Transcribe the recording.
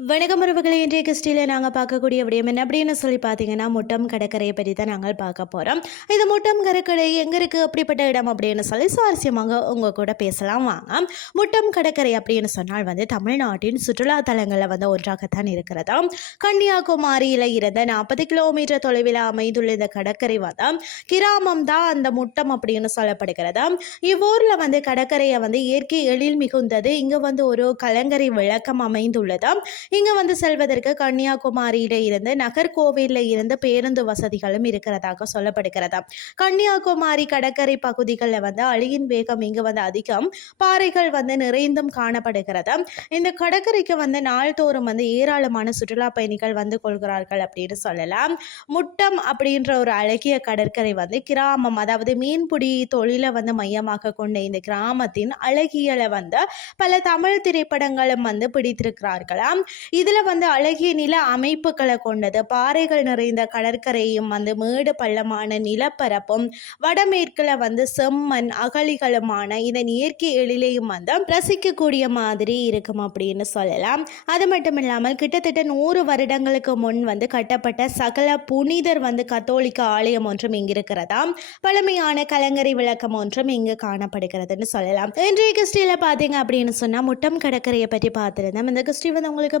வணக்கம் உறவுகளை இன்றைய கிறிஸ்டியில் நாங்கள் பார்க்கக்கூடிய விடயம் என்ன அப்படின்னு சொல்லி பார்த்தீங்கன்னா முட்டம் கடற்கரையை பற்றி தான் நாங்கள் பார்க்க போகிறோம் இது முட்டம் கடற்கரை எங்கே இருக்குது அப்படிப்பட்ட இடம் அப்படின்னு சொல்லி சுவாரஸ்யமாக உங்கள் கூட பேசலாம். வாங்க. முட்டம் கடற்கரை அப்படின்னு சொன்னால் வந்து தமிழ்நாட்டின் சுற்றுலா தலங்களில் வந்து ஒன்றாகத்தான் இருக்கிறதா. கன்னியாகுமரியில் இருந்த நாற்பது கிலோமீட்டர் தொலைவில் அமைந்துள்ள இந்த கடற்கரை வந்து கிராமம் தான் அந்த முட்டம் அப்படின்னு சொல்லப்படுகிறது. இவ்வூரில் வந்து கடற்கரையை வந்து இயற்கை எழில் மிகுந்தது. இங்கே வந்து ஒரு கலங்கரை விளக்கம் அமைந்துள்ளது. இங்கே வந்து செல்வதற்கு கன்னியாகுமரியில இருந்து நகர்கோவிலில் இருந்து பேருந்து வசதிகளும் இருக்கிறதாக சொல்லப்படுகிறது. கன்னியாகுமரி கடற்கரை பகுதிகளில் வந்து அழியின் வேகம் இங்கு வந்து அதிகம். பாறைகள் வந்து நிறைந்தும் காணப்படுகிறது. இந்த கடற்கரைக்கு வந்து நாள்தோறும் வந்து ஏராளமான சுற்றுலா பயணிகள் வந்து கொள்கிறார்கள் அப்படின்னு சொல்லலாம். முட்டம் அப்படின்ற ஒரு அழகிய கடற்கரை வந்து கிராமம் அதாவது மீன்பிடி தொழிலை வந்து மையமாக கொண்ட இந்த கிராமத்தின் அழகியலை வந்து பல தமிழ் திரைப்படங்களும் வந்து பிடித்திருக்கிறார்களாம். இதில் வந்து அழகிய நில அமைப்புகளை கொண்டது. பாறைகள் நிறைந்த கடற்கரையும் வந்து மேடு பள்ளமான நிலப்பரப்பும் வடமேற்கில் வந்து செம்மண் அகழிகளுமான இதன் இயற்கை எழிலையும் வந்து ரசிக்கக்கூடிய மாதிரி இருக்கும் அப்படின்னு சொல்லலாம். அது மட்டும் இல்லாமல் கிட்டத்தட்ட நூறு வருடங்களுக்கு முன் வந்து கட்டப்பட்ட சகல புனிதர் வந்து கத்தோலிக்க ஆலயம் ஒன்றும் இங்கிருக்கிறதாம் பழமையான கலங்கரை விளக்கம் ஒன்றும் இங்கு காணப்படுகிறதுன்னு சொல்லலாம். இன்றைய கிறிஸ்டியில் பார்த்தீங்க அப்படின்னு சொன்னால் முட்டம் கடற்கரையை பற்றி பார்த்துருந்தோம். இந்த கிறிஸ்டி வந்து உங்களுக்கு